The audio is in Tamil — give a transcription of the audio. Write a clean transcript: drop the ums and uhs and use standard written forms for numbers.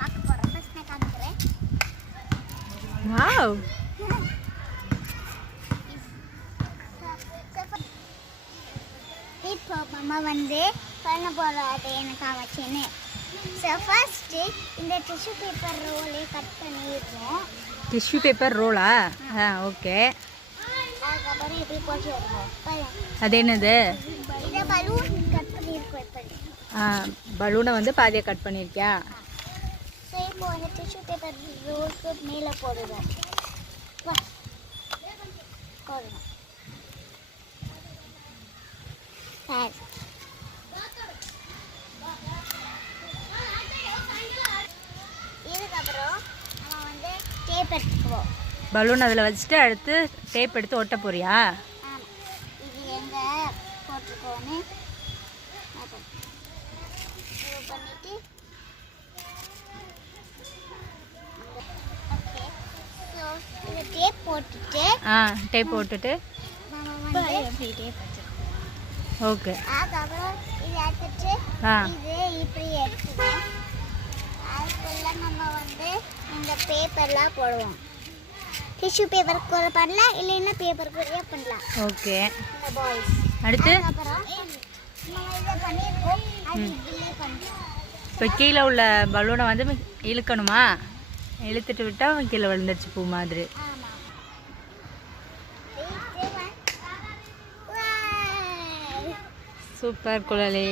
பார்க்க போறோம். ஃபர்ஸ்ட் நான் காமிக்கிறேன். வாவ். இப்போ மாமா வந்து பண்ண போறாரு எனக்கு காமிச்சேன்னு. ஸோ ஃபர்ஸ்ட் இந்த டிஷ்யூ பேப்பர் ரோலே கட் பண்ணிடுவோம். டிஷ்யூ பேப்பர் ரோலா? ஓகே. அதுக்கப்புறம் இப்படி போட்டு வருவோம். அது என்னது? இதை பலூன் கட் பண்ணியிருக்கோம். இப்போ பலூனை வந்து பாதியாக கட் பண்ணியிருக்கியா? ஸோ இப்போ அந்த டிஷ்யூ பேப்பர் ரோலுக்கு மேலே போடுவோம். போடுவோம். சரி. இதுக்கப்புறம் நம்ம வந்து டேப் எடுத்துக்குவோம். பலூன் அதில் வச்சுட்டு அடுத்து டேப் எடுத்து ஒட்ட போறியா? ஆமாம். இது எங்கே போட்டிருக்கோன்னு இது பண்ணிவிட்டு ஓகே. ஸோ இது டேப் போட்டுட்டு டேப் போட்டுட்டு நம்ம வந்து எப்படி டேப் வச்சுருக்கோம். ஓகே. அதுக்கப்புறம் இது எடுத்துட்டு இது இப்படி எடுத்துவோம். அதுக்குள்ள நம்ம வந்து இந்த பேப்பர்லாம் போடுவோம். டிஷ்யூ பேப்பர் கூட பண்ணலாம், இல்லைன்னா பேப்பர் கூட பண்ணலாம். ஓகே. இந்த பாய்ஸ் அடுத்து அப்புறம் நம்ம இதை பண்ணியிருக்கோம். அது இப்படியே பண்ணுறோம். இப்போ கீழே உள்ள பலூனை வந்து இழுக்கணுமா? இழுத்துட்டு விட்டால் கீழே விழுந்துருச்சு பூ மாதிரி. ஆமாம். சூப்பர் குழலி.